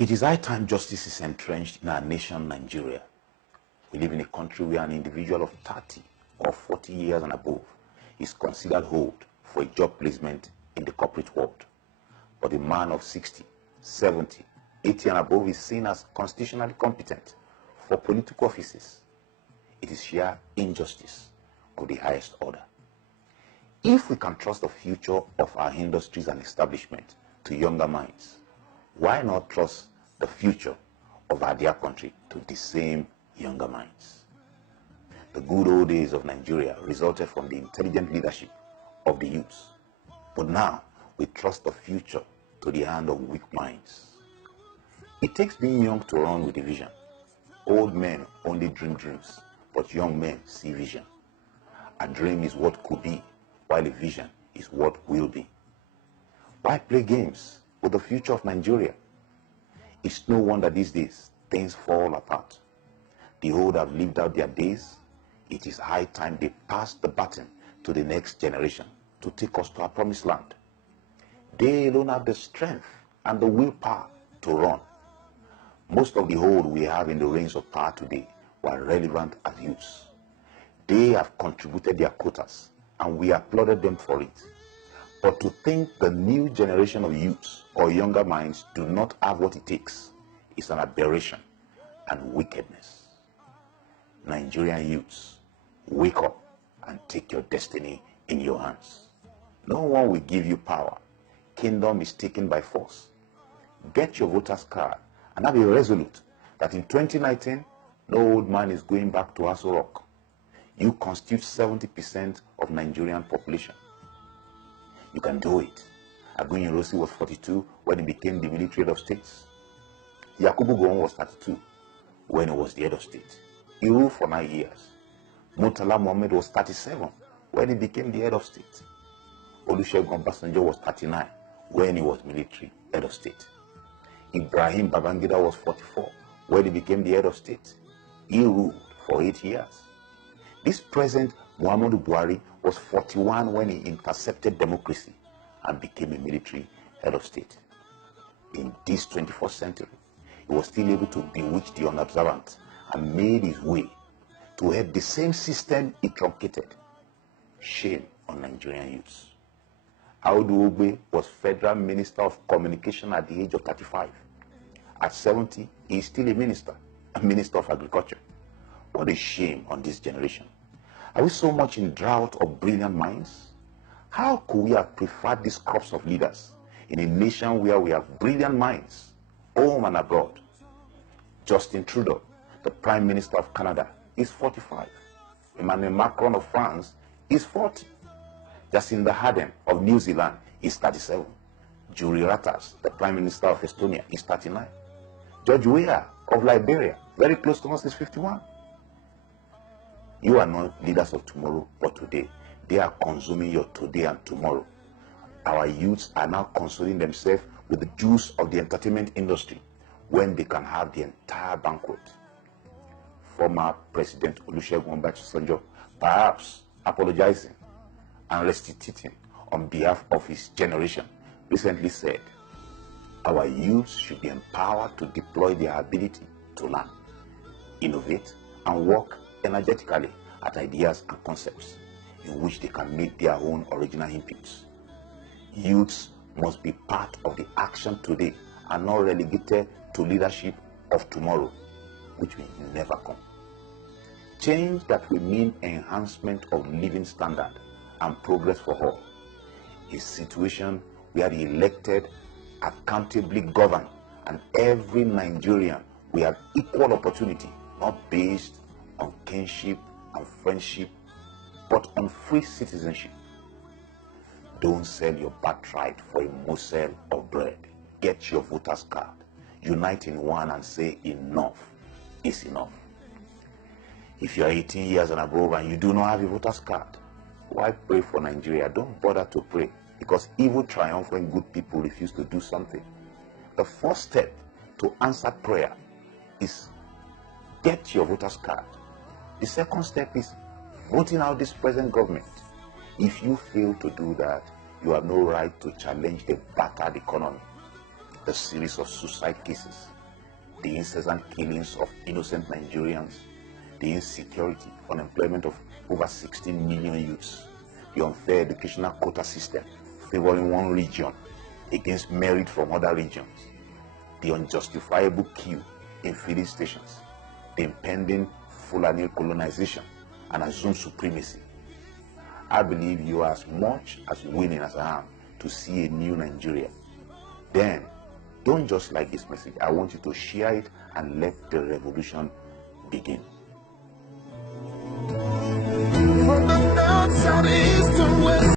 It is high time justice is entrenched in our nation, Nigeria. We live in a country where an individual of 30 or 40 years and above is considered old for a job placement in the corporate world. But a man of 60, 70, 80 and above is seen as constitutionally competent for political offices. It is sheer injustice of the highest order. If we can trust the future of our industries and establishment to younger minds, why not trust the future of our dear country to the same younger minds? The good old days of Nigeria resulted from the intelligent leadership of the youths. But now we trust the future to the hand of weak minds. It takes being young to run with a vision. Old men only dream dreams, but young men see vision. A dream is what could be, while a vision is what will be. Why play games with the future of Nigeria? It's no wonder these days things fall apart. The old have lived out their days. It is high time they pass the baton to the next generation to take us to our promised land. They alone have the strength and the willpower to run. Most of the old we have in the reins of power today were relevant as youths. They have contributed their quotas, and we applauded them for it. But to think the new generation of youths or younger minds do not have what it takes is an aberration and wickedness. Nigerian youths, wake up and take your destiny in your hands. No one will give you power. Kingdom is taken by force. Get your voter's card and have a resolute that in 2019, no old man is going back to Aso Rock. You constitute 70% of Nigerian population. You can do it. Aguiyi Ironsi was 42 when he became the military head of state. Yakubu Gowon was 32 when he was the head of state. He ruled for 9 years. Murtala Mohammed was 37 when he became the head of state. Olusegun Obasanjo was 39 when he was military head of state. Ibrahim Babangida was 44 when he became the head of state. He ruled for 8 years. This present Muhammadu Buhari was 41 when he intercepted democracy and became a military head of state. In this 21st century, he was still able to bewitch the unobservant and made his way to head the same system he truncated. Shame on Nigerian youths. Audu Ogbe was Federal Minister of Communication at the age of 35. At 70, he is still a Minister of Agriculture. What a shame on this generation. Are we so much in drought of brilliant minds? How could we have preferred these crops of leaders in a nation where we have brilliant minds, home and abroad? Justin Trudeau, the Prime Minister of Canada, is 45. Emmanuel Macron of France is 40. Jacinda Ardern of New Zealand is 37. Juri Ratas, the Prime Minister of Estonia, is 39. George Weah of Liberia, very close to us, is 51. You are not leaders of tomorrow, but today. They are consuming your today and tomorrow. Our youths are now consoling themselves with the juice of the entertainment industry when they can have the entire banquet. Former President Olusegun Obasanjo, perhaps apologizing and restituting on behalf of his generation, recently said, our youths should be empowered to deploy their ability to learn, innovate, and work energetically at ideas and concepts in which they can make their own original inputs. Youths must be part of the action today and not relegated to leadership of tomorrow, which will never come. Change that will mean enhancement of living standard and progress for all. A situation where the elected accountably govern and every Nigerian will have equal opportunity, not based on kinship and friendship, but on free citizenship. Don't sell your birthright for a morsel of bread. Get your voter's card. Unite in one and say enough is enough. If you are 18 years and above and you do not have a voter's card, why pray for Nigeria? Don't bother to pray, because evil triumphs when good people refuse to do something. The first step to answer prayer is get your voter's card. The second step is voting out this present government. If you fail to do that, you have no right to challenge the battered economy, the series of suicide cases, the incessant killings of innocent Nigerians, the insecurity, unemployment of over 16 million youths, the unfair educational quota system favoring one region against merit from other regions, the unjustifiable queue in filling stations, the impending Fulani colonization and assumed supremacy. I believe you are as much as willing as I am to see a new Nigeria. Then, don't just like this message. I want you to share it and let the revolution begin.